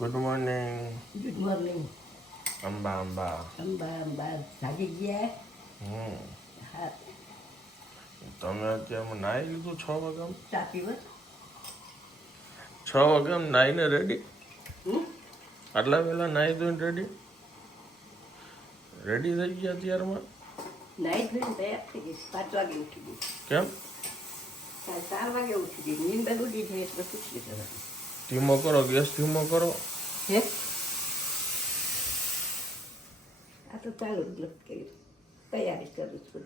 Good morning. Good morning. Amba Amba. Amba જાગી ગયા? હા. તમે અત્યારે નાઈ લીધું 6 વાગ્યા? સાચી વાત. 6 વાગ્યા નાઈને રેડી? આટલા વહેલા નાઈ ધોઈને રેડી થઈ ગયા અત્યારમાં? નાઈ ધોઈને તૈયાર થઈ ગઈ. 5 વાગે ઉઠી ગઈ. કેમ? 4 વાગે ઉઠી ગઈ. નીંદર ઉડી જાય એટલે પૂછી જવા. ધીમો કરો, ગેસ ધીમો કરો. હે? આ તો ચાલુ જ નથી કરી. તૈયારી કરું છું.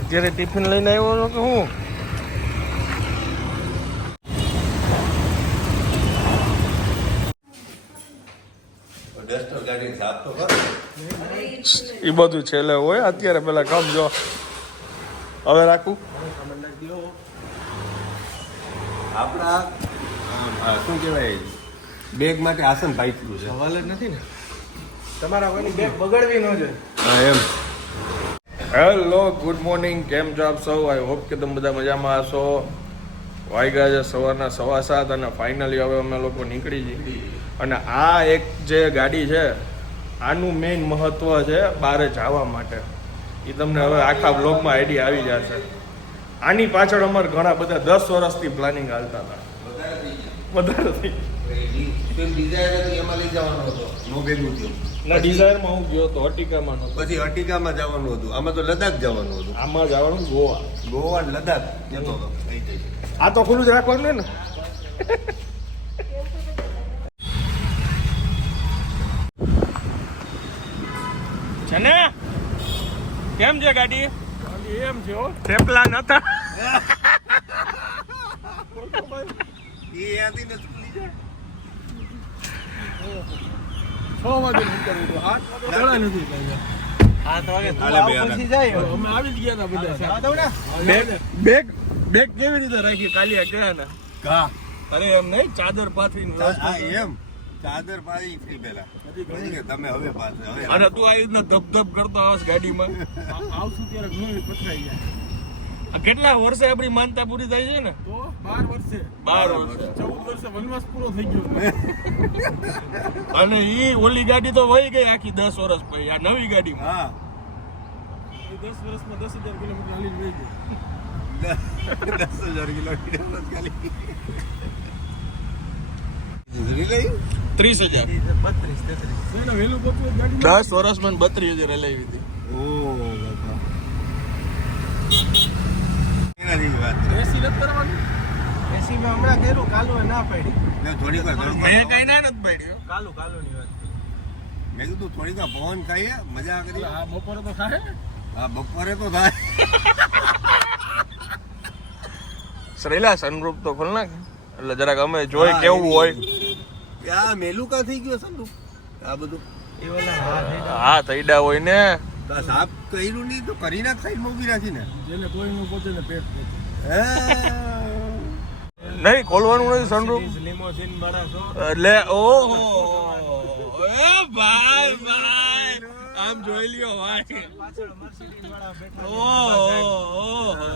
અત્યારે ટિફિન લઈને આવ્યો છો કે હું? એ બધું છેલ્લે હોય. અત્યારે પેલા કામ જો. હવે રાખું. આપણા શું કહેવાય બેગ માટે આસન પાઇપલું છે. સવાલ જ નથી ને. તમારા કોઈની બેગ બગડવી ન જોઈએ. હા એમ. Hello, good morning. કેમ છો આપ સૌ? આઈ હોપ કે તમે બધા મજામાં હશો. વાગ્યા છે સવારના 7:15 અને ફાઇનલી હવે અમે લોકો નીકળી જઈએ. અને આ એક જે ગાડી છે આનું મેઇન મહત્વ છે બહાર જવા માટે. એ તમને હવે આખા બ્લોગમાં આઈડિયા આવી જશે. આની પાછળ અમારે ઘણા બધા 10 વર્ષથી પ્લાનિંગ હાલતા હતા. વધારે થઈ એમાં લઈ જવાનો હતો, નો ભેગું થયું. ના, ડિઝાયરમાં હું ગયો તો અર્ટિકામાં નહોતો. પછી અર્ટિગામાં જવાનું હતું, આમાં તો લદ્દાખ જવાનું હતું. આમાં જવાનું ગોવા. ગોવા ને લદ્દાખ જતો હતો. થઈ જાય. આ તો ખુલ્લું જ રાખવાનું ને. છે ને? કેમ છે ગાડી? એમ છે હો. થેપલા નતા. એ યાદી ને ચૂકી જાય. 6 વાગે નીકળવું તો 8 વાગે દડા નથી લાગ્યા. 8 વાગે પછી જાય. અમે આવી જ ગયા હતા બધા. બેગ કેવી રીતે રાખી? કાલિયા ગયા ને? કા અરે એમ નહીં, ચાદર પાથરીને હા એમ ચાદર પાડી થઈ પેલા પછી કે તમે હવે પાછળ હવે અને તું આવી રીતના ધબધબ કરતો આવસ ગાડીમાં. આવશું ત્યારે ઘણું પથરાઈ જાય. આ કેટલા વર્ષે આપણી માનતા પૂરી થાય છે ને? તો 12 વર્ષે 12 વર્ષે 14 વર્ષે વનવાસ પૂરો થઈ ગયો. અને ઈ ઓલી ગાડી તો વહી ગઈ આખી 10 વર્ષ પછી. આ નવી ગાડીમાં હા એ 10 વર્ષમાં 10,000 કિલોમીટર હાલીને વહી ગયો. 10,000 કિલોમીટર ખાલી રિલે 30,000. 32-33 એના વહેલું પકવું ગાડી 10 વર્ષમાં 32,000 હલાવી હતી. ઓ બાપા એનાથી વાત એસી નથી કરવાનું. એસીમાં હમણાં કર્યું, કાલુ ના પાડી. ને થોડીક વાર મેં કઈ ના નથી પાડ્યો. કાલુની વાત. મેં કીધું થોડીક વાર પવન ખાઈએ મજા કરી. આ બપોરે તો થાય ને. હા બપોરે તો થાય. શ્રેલા સનરૂપ તો ખોલ નાખ એટલે જરાક અમે જોઈ કેવું હોય. આ મેલું કા થઈ ગયો સંતુ આ બધું એ વાલા હા તૈડા હોય ને. તો આ સાફ કર્યું નહીં તો કરી નાખ સાઈડ મૂકી રાખી ને જેને કોઈનું પોતે ને પેટ પોતે. નહીં ખોલવાનું નથી સનરૂપ. લિમોઝીન વાળા છો. એટલે ઓહો એ ભાઈ આમ જોઈ લ્યો ભાઈ. પાછળ મર્સિડીઝ વાળા બેઠા છે. ઓહો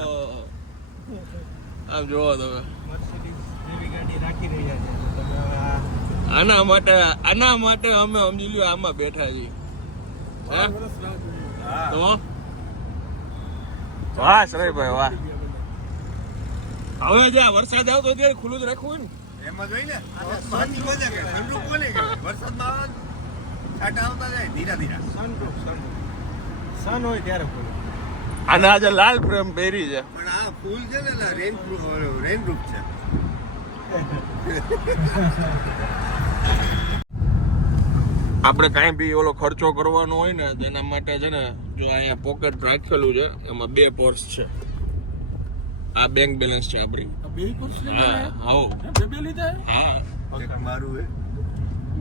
આમ જોવો તમે. મર્સિડીઝ જેવી ગાડી રાખી રહ્યા છે. તમે હવે આના માટે અમે સમજી લ્યો આમાં બેઠા છીએ. હે? વર્ષ રાહ જોઈએ. તો વાહ શ્રેયભાઈ વાહ. હવે જ્યાં વરસાદ આવતો ત્યારે ખુલ્લું જ રાખવું હોય ને. એમાં જોઈ ને શાંતિ મજા કે ઠંડુ બોલે કે વરસાદમાં છાંટા આવતા જાય ધીરા ધીરા સન હોય ત્યારે ખોલે. આના આજે લાલ ફ્રેમ પહેરી છે. પણ આ ફૂલ છે ને રેન પ્રૂફ છે. આપણે કાંઈ બી ઓલો ખર્ચો કરવાનો હોય ને તેના માટે છે ને જો અહીંયા પોકેટ રાખેલું છે એમાં 2 પર્સ છે. આ બેંક બેલેન્સ છે આપણી. આ બે ખુરશી હા આવો બે લીધા હે? હા. એક મારું હે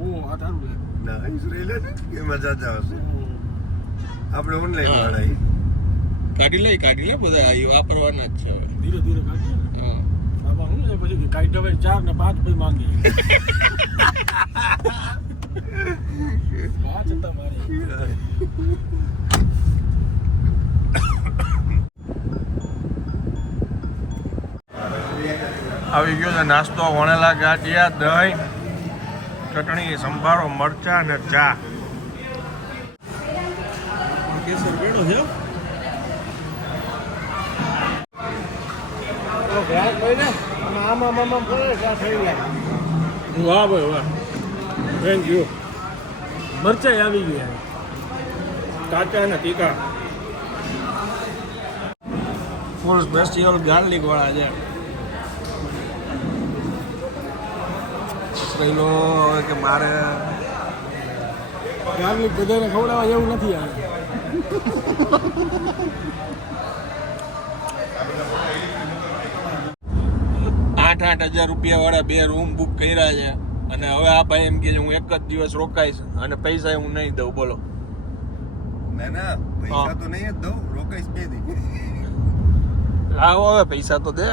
ઓ આ તારું લે. ના ઇઝરાયલ ને કે મજા જ આવશે. આપણે ઓનલાઈન વાળા કાઢી લે બધા એ વાપરવાના જ છે હવે. ધીરે ધીરે કાઢીએ ને. હા બાબા હું એ પછી કાઢી દવાઈ 4 ને 5 પછી માંગી. 5 હતા મારે. નાસ્તો વણેલા ગાંઠિયા, દહીં, ચટણી, સંભારો, મરચા અને ચા. કેસર બેડો છે તો ગ્રાહક ભાઈ ને આમાં મામા ફરે ત્યાં થઈ ગયા. વાહ ભાઈ વાહ, થેન્ક યુ. મરચાઈ આવી ગયા, કાચા અને તીખા. ફૂલ સ્પેશિયલ ગાર્લિક વાળા છે. પહેલો કે મારે ગાર્લિક બધાને ખવડાવવા જેવું નથી આવે. 8,000 રૂપિયા વાળા 2 રૂમ બુક કર્યા છે અને હવે આ ભાઈ એમ કે હું એક જ દિવસ રોકાઈશ અને પૈસા હું નહીં દઉં. બોલો. ના પૈસા તો નહીં જ દઉં, રોકાઈશ 2 દી. લાવો હવે પૈસા તો દે.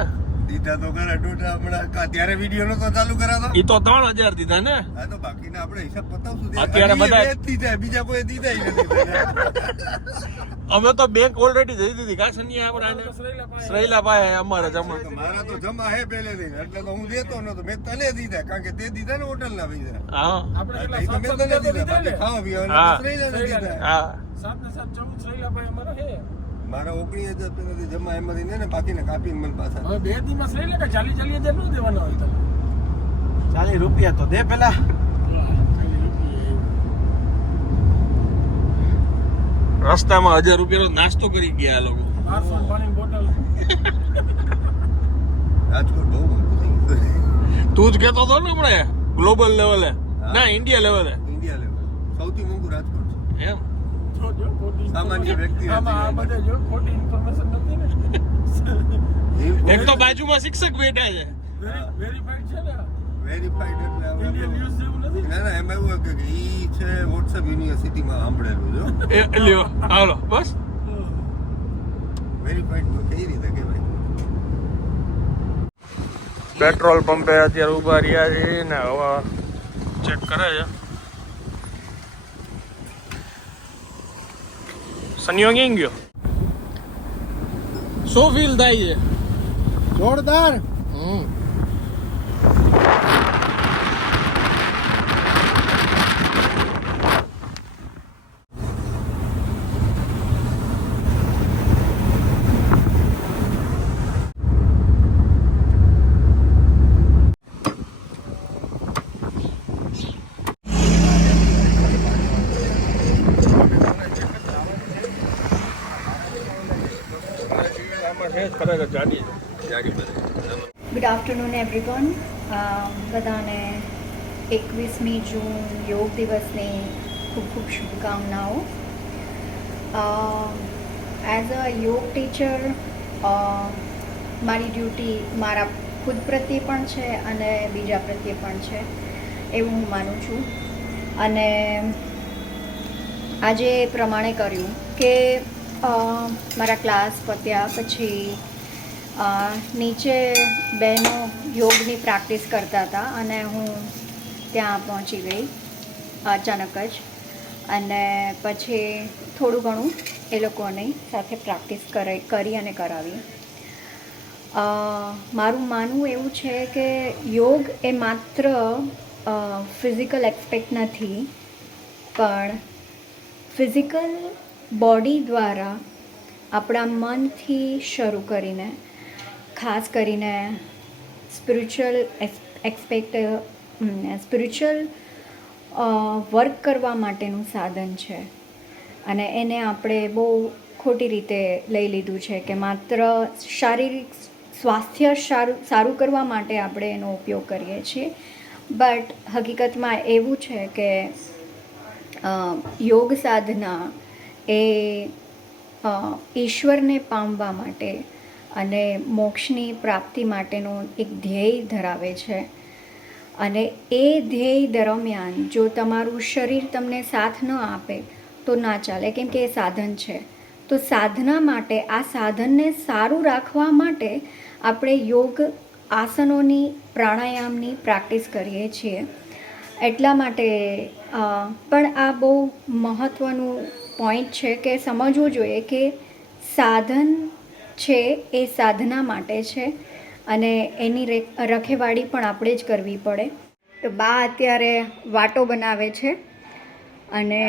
દીધા તો ખરા ટોટા હમણાં ત્યારે વિડીયો નો તો ચાલુ કરાતો. ઈ તો 3,000 દીધા ને. હા તો બાકીના આપણે હિસાબ પતાવશું. અત્યારે બધા દીધા, બીજા કોઈ દીધા નથી. અમે તો બેંક ઓલરેડી દઈ દીધી કાસનિયા આપણાને શ્રેલા પાસે અમારે જમા. મારા તો જમા હે પહેલેથી, એટલે તો હું દેતો નતો. મેં તને દીધા કારણ કે તે દીધા ને હોટલ ના પૈસા. હા આપણે એટલે ઈ તો મેં તને દીધા, બાકી ખાવા પીવા હા. શ્રેલાને દીધા. હા 7 શ્રેલા ભાઈ અમારો છે. મારા 19,000 પહેલેથી જમા એમાંથી ને બાકીને કાપીને મને પાછા. હવે 2 દીમાં શ્રેલા કે 40,000 નું દેવાના હોય તો 40 રૂપિયા તો દે પેલા. રસ્તામાં 1,000 રૂપિયાનો નાસ્તો કરી ગયા આ લોકો. 1200 પાણીની બોટલ. રાજકોટ બહુ મોટું થઈ ગયું. તું જ કહેતો હતો ને હમણાં ગ્લોબલ લેવલે, ના ઇન્ડિયા લેવલે. ઇન્ડિયા લેવલ સૌથી મોંઘું રાજકોટ છે. એમ જો ખોટી સામાન્ય વ્યક્તિ આમાં આ બધે જો ખોટી ઇન્ફોર્મેશન નથી ને. એક તો બાજુમાં શિક્ષક બેઠા છે. વેરીફાઈડ છે ને. વેરીફાઈડ એટલે હવે ઇન્ડિયન ન્યૂઝ જેવું નથી. ના એમાં એવું હોય કે ઈ છે વોટ્સએપ યુનિવર્સિટીમાં સાંભળેલું જો. એ લ્યો હાલો બસ. વેરીફાઈડ તો કઈ રીતે કહેવાય. પેટ્રોલ પંપે અત્યારે ઉભા રહ્યા છે ને હવા ચેક કરે છે. સનિયો ક્યાં ગયો? શું ફીલ થાય છે? જોરદાર. Good afternoon everyone. બધાને 21મી જૂન યોગ દિવસની ખૂબ ખૂબ શુભકામનાઓ. એઝ અ યોગ ટીચર મારી ડ્યુટી મારા ખુદ પ્રત્યે પણ છે અને બીજા પ્રત્યે પણ છે એવું હું માનું છું. અને આજે એ પ્રમાણે કર્યું કે મારા ક્લાસ પત્યા પછી નીચે બહેનો યોગની પ્રેક્ટિસ કરતા હતા અને હું ત્યાં પહોંચી ગઈ અચાનક જ. અને પછી થોડું ઘણું એ લોકોની સાથે પ્રેક્ટિસ કરી અને કરાવી. મારું માનવું એવું છે કે યોગ એ માત્ર ફિઝિકલ એસ્પેક્ટ નથી, પણ ફિઝિકલ બોડી દ્વારા આપણા મનથી શરૂ કરીને ખાસ કરીને સ્પિરિચ્યુઅલ વર્ક કરવા માટેનું સાધન છે. અને એને આપણે બહુ ખોટી રીતે લઈ લીધું છે કે માત્ર શારીરિક સ્વાસ્થ્ય સારું કરવા માટે આપણે એનો ઉપયોગ કરીએ છીએ. બટ હકીકતમાં એવું છે કે યોગ સાધના એ ઈશ્વરને પામવા માટે અને મોક્ષની પ્રાપ્તિ માટેનું એક ધ્યેય ધરાવે છે. અને એ ધ્યેય દરમિયાન જો તમારું શરીર તમને સાથ ન આપે તો ના ચાલે, કેમ કે એ સાધન છે. તો સાધના માટે આ સાધનને સારું રાખવા માટે આપણે યોગ આસનોની પ્રાણાયામની પ્રેક્ટિસ કરીએ છીએ. એટલા માટે પણ આ બહુ મહત્ત્વનું પોઈન્ટ છે કે સમજવું જોઈએ કે સાધન છે એ સાધના માટે છે અને એની રખેવાળી પણ આપણે જ કરવી પડે. તો બા અત્યારે વાટો બનાવે છે. અને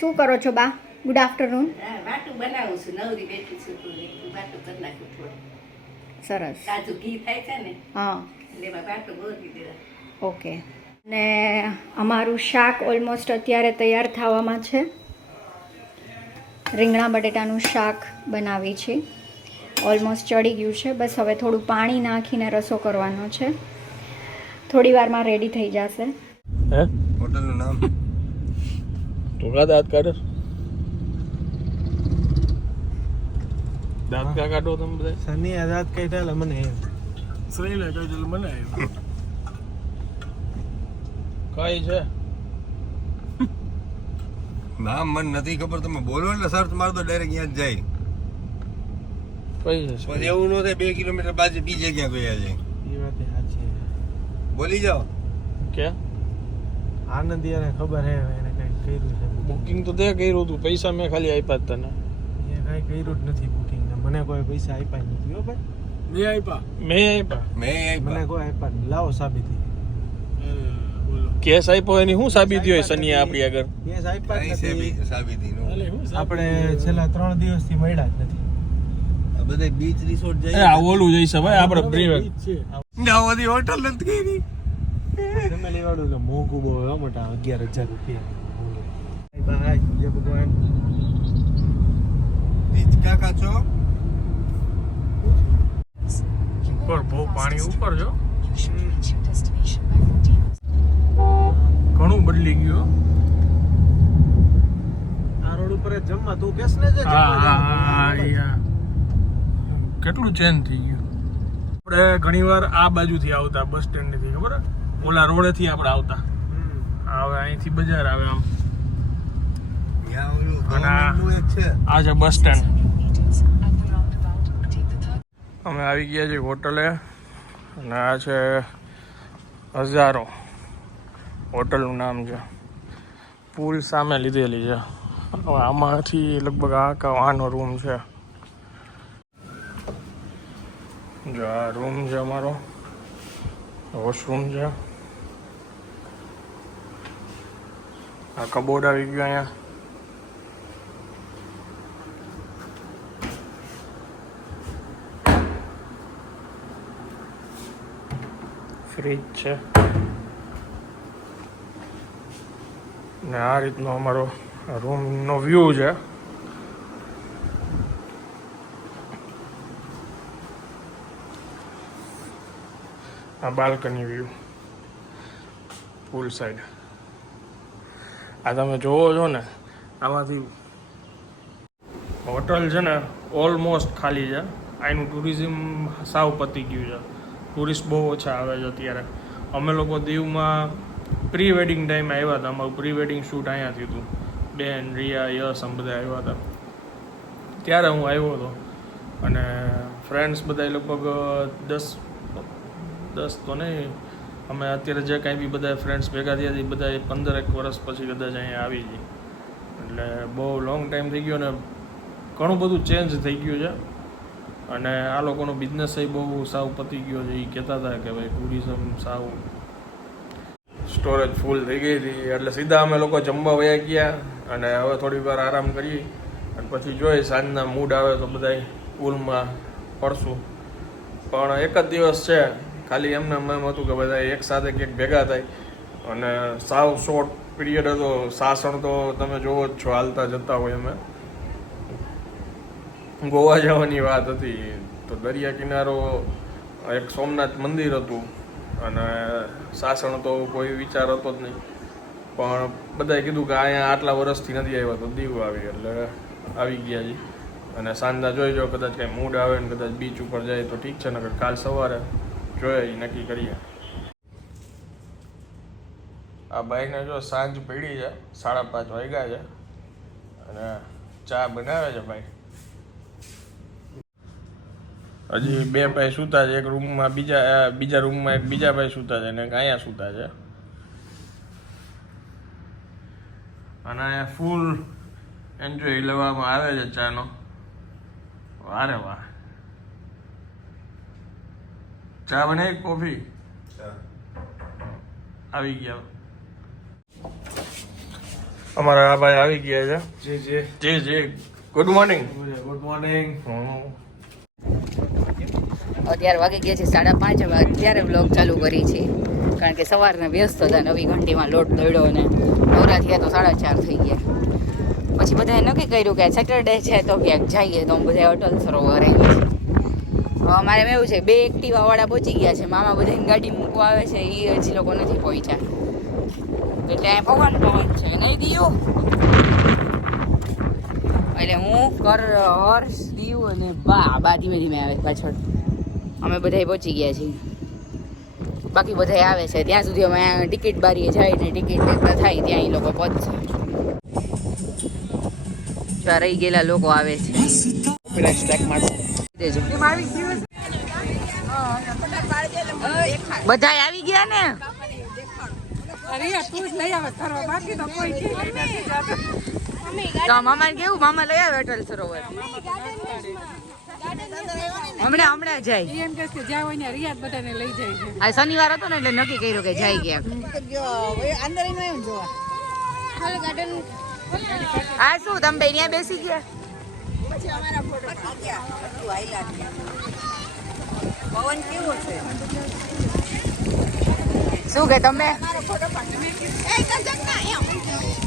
શું કરો છો બા? Good afternoon. હા વાટું બનાવું છું, નવરી બેઠી છું તો એકલું વાટું કરી નાખ્યું થોડું. સરસ. તાજું ઘી થાય છે ને હા, એટલે એમાં વાટું બોરી દેવા. ઓકે. ને અમારું શાક ઓલમોસ્ટ અત્યારે તૈયાર થવામાં છે. રીંગણા બટેટાનું શાક બનાવી છે. ઓલમોસ્ટ ચડી ગયું છે. બસ હવે થોડું પાણી નાખીને રસો કરવાનો છે. થોડી વારમાં રેડી થઈ જશે. હે હોટલનું નામ તું કા દાંત કાઢો? દાંત કા કાઢો તમે બધા? સની આઝાદ કાઢ્યા મને શ્રીલે કહી મને આવ્યું કઈ છે નામ મને નથી ખબર, તમે બોલો એટલે સર્ચ મારો તો ડાયરેક્ટ ત્યાં જ જાય. કઈ છે પણ એવું ન થાય 2 કિલોમીટર બાજુ બીજે ક્યાં ગયા છે. એ વાત સાચી. બોલી જાઓ. કે આનંદીયાને ખબર હે એને કઈ કર્યું છે. બુકિંગ તો તે કર્યું હતું, પૈસા મેં ખાલી આપ્યા જ તને. એ કઈ કર્યું જ નથી બુકિંગ ને મને કોઈ પૈસા આપ્યા નથી હો ભાઈ. મેં આપ્યા મને કોઈ આપ્યા નહીં. લાવો સાબિતી. કેસ આપ્યો એની શું સાબિતી હોય સની આપણી આગળ? કેસ આપ્યા જ કઈ છે નથી. સાબિતીનું? આપણે છેલ્લા 3 દિવસથી મળ્યા જ નથી. આ બધા બીચ રિસોર્ટ એ આ ઓલું જઈશ ભાઈ આપણે પ્રીવેટ ઈ જ છે. જાવવાની હોટલ નથી કરી. ફેમિલી વાળું એટલે મોંઘું બહુ હો મોટા 11,000 રૂપિયા. ભાઈ જે ભગવાન બીચ કાકા છો? ઉપર બહુ પાણી ઉપર જો ઘણું બદલી ગયું. આ રોડ ઉપર જ જમવા તું કેસ ને જે કેટલું ચેન્જ થઈ ગયું. આપણે ઘણીવાર આ બાજુથી આવતા બસ સ્ટેન્ડ થી, ખબર હે? ઓલા રોડેથી આપણે આવતા. હવે અહીંથી બજાર આવે આમ. ત્યાં ઓલું અને આ- ગવર્મેન્ટનું એક છે. આ છે બસ સ્ટેન્ડ. અમે આવી ગયા છીએ હોટલે અને આ છે હજારો હોટલનું નામ છે. પુલ સામે લીધેલી છે. હવે આમાંથી લગભગ આનો રૂમ છે. જો આ રૂમ છે અમારો, વોશરૂમ છે. આ કબોર્ડ આવી ગયો અહીંયા. ફ્રીજ છે ને આ રીતનો અમારો રૂમનો વ્યૂ છે. આ બાલ્કની વ્યૂ પુલ સાઈડ. આ તમે જોવો છો ને, આમાંથી હોટલ છે ને ઓલમોસ્ટ ખાલી છે. અહીંનું ટુરિઝમ સાવ પતી ગયું છે. ટુરિસ્ટ બહુ ઓછા આવે છે અત્યારે. અમે લોકો દીવમાં પ્રી વેડિંગ ટાઈમે આવ્યા હતા. અમારું પ્રી વેડિંગ શૂટ અહીંયા થયું હતું. બેન, રિયા, યશ અમે બધા આવ્યા હતા. ત્યારે હું આવ્યો હતો અને ફ્રેન્ડ્સ બધા લગભગ 10 તો નહીં, અમે અત્યારે જે કાંઈ બી બધા ફ્રેન્ડ્સ ભેગા થયા હતા એ બધા 15 વર્ષ પછી કદાચ અહીંયા આવી ગઈ. એટલે બહુ લોંગ ટાઈમ થઈ ગયો ને ઘણું બધું ચેન્જ થઈ ગયું છે. અને આ લોકોનો બિઝનેસ એ બહુ સાવ પતી ગયો છે. એ કહેતા હતા કે ભાઈ ટુરિઝમ સાવ સ્ટોરેજ ફૂલ થઈ ગઈ હતી. એટલે સીધા અમે લોકો જમવા વયા ગયા અને હવે થોડી વાર આરામ કરીએ અને પછી જોઈએ સાંજના મૂડ આવે તો બધા પુલમાં પડશું. પણ એક જ દિવસ છે ખાલી. એમને એમ હતું કે બધા એક સાથે ક્યાંક ભેગા થાય અને સાવ શોર્ટ પીરિયડ હતો. સાસણ તો તમે જોવો જ છો, હાલતા જતા હોય. અમે ગોવા જવાની વાત હતી તો દરિયા કિનારો એક સોમનાથ મંદિર હતું અને સાસણ તો કોઈ વિચાર હતો જ નહીં. પણ બધાએ કીધું કે અહીંયા આટલા વર્ષથી નથી આવ્યા તો દીવ આવી, એટલે આવી ગયા છીએ. અને સાંજના જોઈ જાઓ, કદાચ કાંઈ મૂડ આવે ને કદાચ બીચ ઉપર જાય તો ઠીક છે, નકર કાલ સવારે જોઈએ એ નક્કી કરીએ. આ બાઈને જો સાંજ પડી છે, 5:30 વાગ્યા છે અને ચા બનાવે છે ભાઈ. હજી 2 ભાઈ સૂતા છે. એક રૂમમાં બીજા રૂમમાં એક બીજા ભાઈ સૂતા છે અને એક અહીંયા સૂતા છે. અને અહીંયા ફૂલ એન્જોય લેવામાં આવે છે ચાનો. વારે વાહ. ચા બનાવી કોફી આવી ગયા અમારા આ ભાઈ આવી ગયા છે જી ગુડ મોર્નિંગ ગુડ મોર્નિંગ. અત્યારે વાગી ગયા છે 5:30. હવે અત્યારે બ્લોગ ચાલુ કરી છે કારણ કે સવારના વ્યસ્ત હતા. નવી ઘંટીમાં લોટ દોડ્યો અને નવરા થયા તો 4:30 થઈ ગયા. પછી બધાએ નક્કી કર્યું કે સેટરડે છે તો ક્યાંક જઈએ, તો બધા અટલ સરોવર આવ્યા છે. હવે અમારે એમ એવું છે 2 એક્ટિવા વાળા પહોંચી ગયા છે, મામા બધાની ગાડી મૂકવા આવે છે, એ હજી લોકો નથી પહોંચ્યા. એટલે ત્યાં પવન છે નહીં દીયું. એટલે હું હર્ષ દીવ અને બા ધીમે ધીમે આવે પાછળ. અમે બધા પહોંચી ગયા છીએ, બાકી બધા આવે છે. ત્યાં સુધી અમે ટિકિટ બારીએ જાય ને ટિકિટ લેતા થાય ત્યાં એ લોકો પહોંચશે. જ્યાં રહી ગયેલા લોકો આવે છે. દેજો બધા આવી ગયા ને. તો મામા કેવું, મામા લઈ આવે અટલ સરોવર. હમણાં જાય. આ શનિવાર હતો ને એટલે નક્કી કર્યું કે જાય ગયા. આ શું તમે બે ત્યાં બેસી ગયા? પવન કેવો છે? શું કે તમે?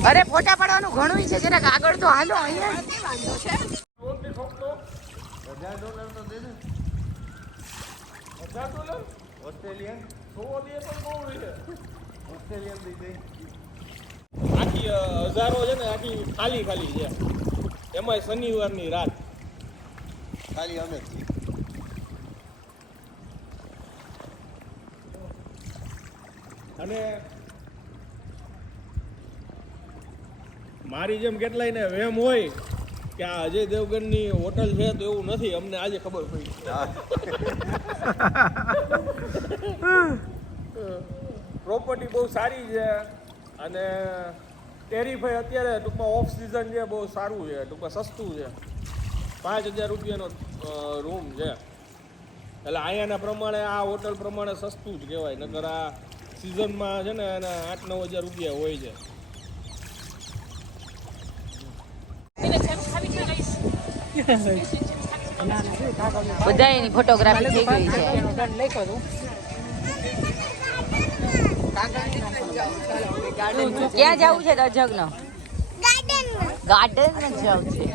અરે ફોટા પાડવાનું ઘણું છે, જરાક આગળ તો હાલો. અહીંયા આખી હજારો છે ને આખી ખાલી છે, એમાં શનિવારની રાત ખાલી અમે અને મારી જેમ કેટલાય ને વેમ હોય કે આ અજય દેવગનની હોટલ છે, તો એવું નથી. અમને આજે ખબર પડી. પ્રોપર્ટી બહુ સારી છે અને ટેરિફાઈ અત્યારે ટૂંકમાં ઓફ સિઝન છે, બહુ સારું છે, ટૂંકમાં સસ્તું છે. 5,000 રૂપિયાનો રૂમ છે. એટલે અહીંયાના પ્રમાણે આ હોટલ પ્રમાણે સસ્તું જ કહેવાય. નકર આ સિઝનમાં છે ને એના 8-9 હજાર રૂપિયા હોય છે. બધા એની ફોટોગ્રાફી થઈ ગઈ છે. ક્યાં જવું છે? દજગનો ગાર્ડન માં જવું છે.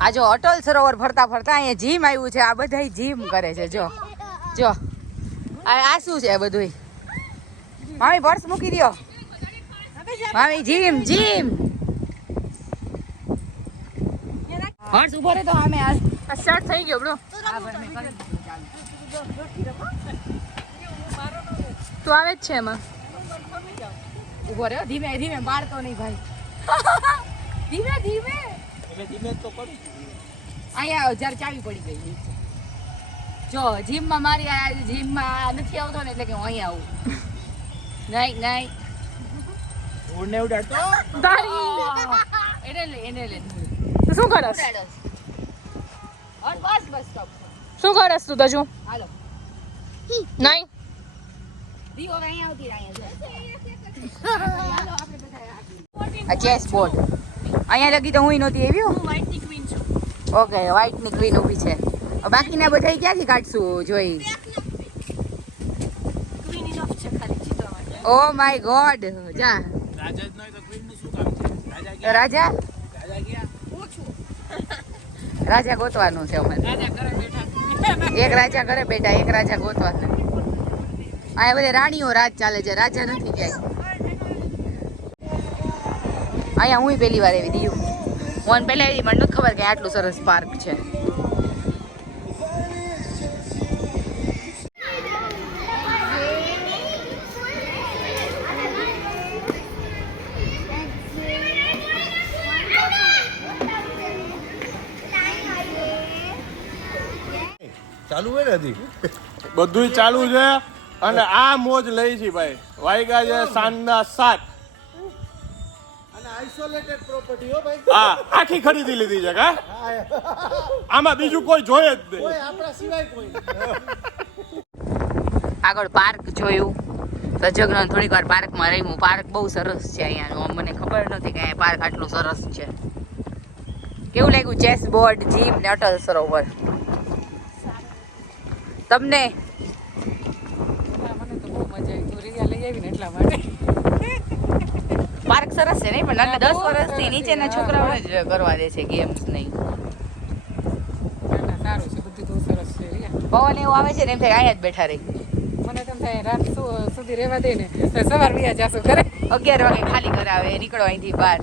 આ જો અટલ સરોવર ફરતા ફરતા અહીંયા જીમ આવ્યું છે. આ બધા જીમ કરે છે. જો જો આ શું છે બધું? મામી પર્સ મૂકી દો. મામી જીમ હર્ષ ઉભો રહે તો અમે સ્ટાર્ટ થઈ ગયો બ્રો. તું આવે જ છે એમાં. ઉભો રહ્યો, ધીમે ધીમે મારતો નહીં ભાઈ. ધીમે ધીમે તો કરું. અહીંયા જ્યારે ચાવી પડી ગઈ. જો જીમમાં મારી જીમમાં નથી આવતો ને એટલે કે હું અહીંયા આવું. નહીં ઓડને ઉડાડતો એને લે. શું કરસ? Bus stop. શું કરસ તું તજુ? હાલો નહીં દીવો અહીંયા આવતી અહીંયા. ચેસ બોર્ડ અહીંયા લગી તો હું નહોતી આવી. હું વ્હાઈટની ક્વીન છું. ઓકે, વ્હાઈટની ક્વીન ઊભી છે. બાકીના બધા ક્યાંથી કાઢશું જોઈ? Oh my God. જા રાજા રાજા ગોતવાનું છે અમારે. એક રાજા ઘરે બેઠા, એક રાજા ગોતવાનું. અહીંયા બધે રાણીઓ રાજ ચાલે છે, રાજા નથી ક્યાંય. અહીંયા હું પહેલી વાર એવી દીયું. મને પહેલા એવી મને નથી ખબર કે આટલું સરસ પાર્ક છે. ચાલુ હોય ને હજી બધુંય ચાલુ છે અને આ મોજ લઈ છે ભાઈ. વાગ્યા છે સાંજના 7. આઇસોલેટેડ પ્રોપર્ટી હો ભાઈ. હા આખી ખરીદી લીધી છે કા આમાં બીજું કોઈ જોઈએ જ નહીં કોઈ આપણા સિવાય કોઈ નહીં. આગળ પાર્ક જોયું સજગનો થોડીક વાર પાર્કમાં રહ્યું. પાર્ક બહુ સરસ છે અહીંયાનું. મને ખબર નથી કે અહીંયા પાર્ક આટલું સરસ છે. કેવું લાગ્યું ચેસ બોર્ડ જીપ ને અટલ સરોવર તમને? પાર્ક સરસ છે નહીં પણ 10 વર્ષથી નીચેના છોકરાઓને જ કરવા દે છે ગેમ્સ નહીં. પવન એવું આવે છે ને એમ થાય અહીંયા જ બેઠા રહી. મને તેમ થાય રાત સુધી રહેવા દે ને સવાર વ્યા જાશું કરે. 11 વાગે ખાલી કરાવે નીકળો અહીંથી બહાર.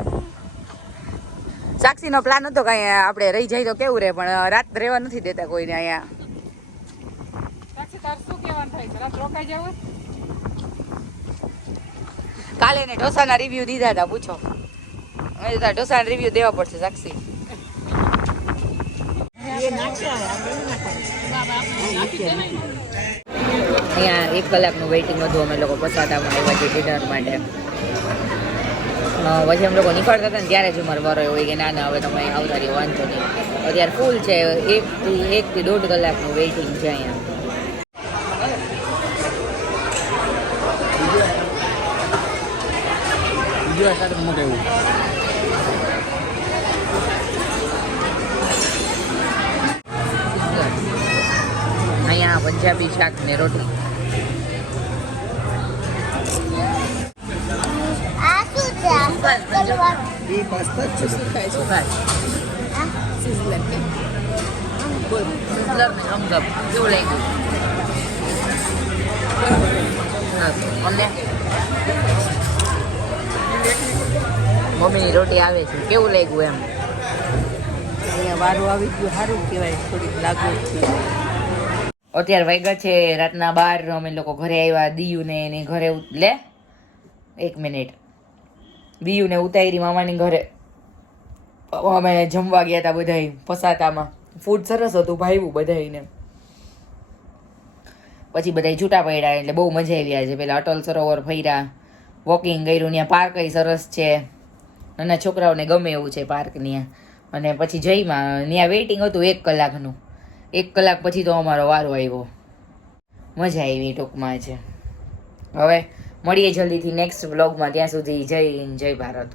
સાક્ષીનો પ્લાન હતો કે અહીંયા આપણે રહી જાય તો કેવું રહે પણ રાત રહેવા નથી દેતા કોઈને અહીંયા. સાક્ષી તાર શું કહેવાનું થાય છે? રાત રોકાઈ જવું? કાલે એને ઢોસાના રિવ્યુ દીધા હતા પૂછો. હવે તાર ઢોસાના રિવ્યુ દેવા પડશે સાક્ષી. અહીંયા 1 કલાકનું વેઇટિંગ હતું. અમે લોકો પસાદામાં આવ્યા છે ડિનર માટે. પછી અમે લોકો નીકળતા હતા ને ત્યારે જ અમારો વારો હોય કે ના ના હવે તમે આવતા રહ્યો વાંધો નહીં. અત્યારે ફૂલ છે 1 થી 1.5 કલાકનું વેઇટિંગ છે અહીંયા. અહીંયા પંજાબી શાક ને રોટી. કેવું લાગ્યું અમને? મમ્મીની રોટી આવે છે કેવું લાગ્યું એમ? અહીંયા વારું આવી ગયું સારું કહેવાય થોડીક લાગુ અત્યારે વાગ્યા છે રાતના 12. અમે લોકો ઘરે આવ્યા. દિયુને એની ઘરે લે 1 મિનિટ. દિયુને ઉતારી મામાની ઘરે. અમે જમવા ગયા હતા બધાય પસાતામાં. ફૂડ સરસ હતું ભાવ્યું બધાયને. પછી બધાય છૂટા પડ્યા એટલે બહુ મજા આવી આજે. પેલા અટલ સરોવર ફર્યા, વોકિંગ કર્યું. ત્યાં પાર્ક સરસ છે, નાના છોકરાઓને ગમે એવું છે પાર્ક ત્યાં. અને પછી જઈમાં ત્યાં વેઇટિંગ હતું 1 કલાકનું. 1 કલાક પછી તો અમારો વારો આવ્યો. મજા આવી ટૂંકમાં છે. હવે મળીએ જલ્દીથી નેક્સ્ટ વ્લોગમાં. ત્યાં સુધી જય હિન્દ જય ભારત.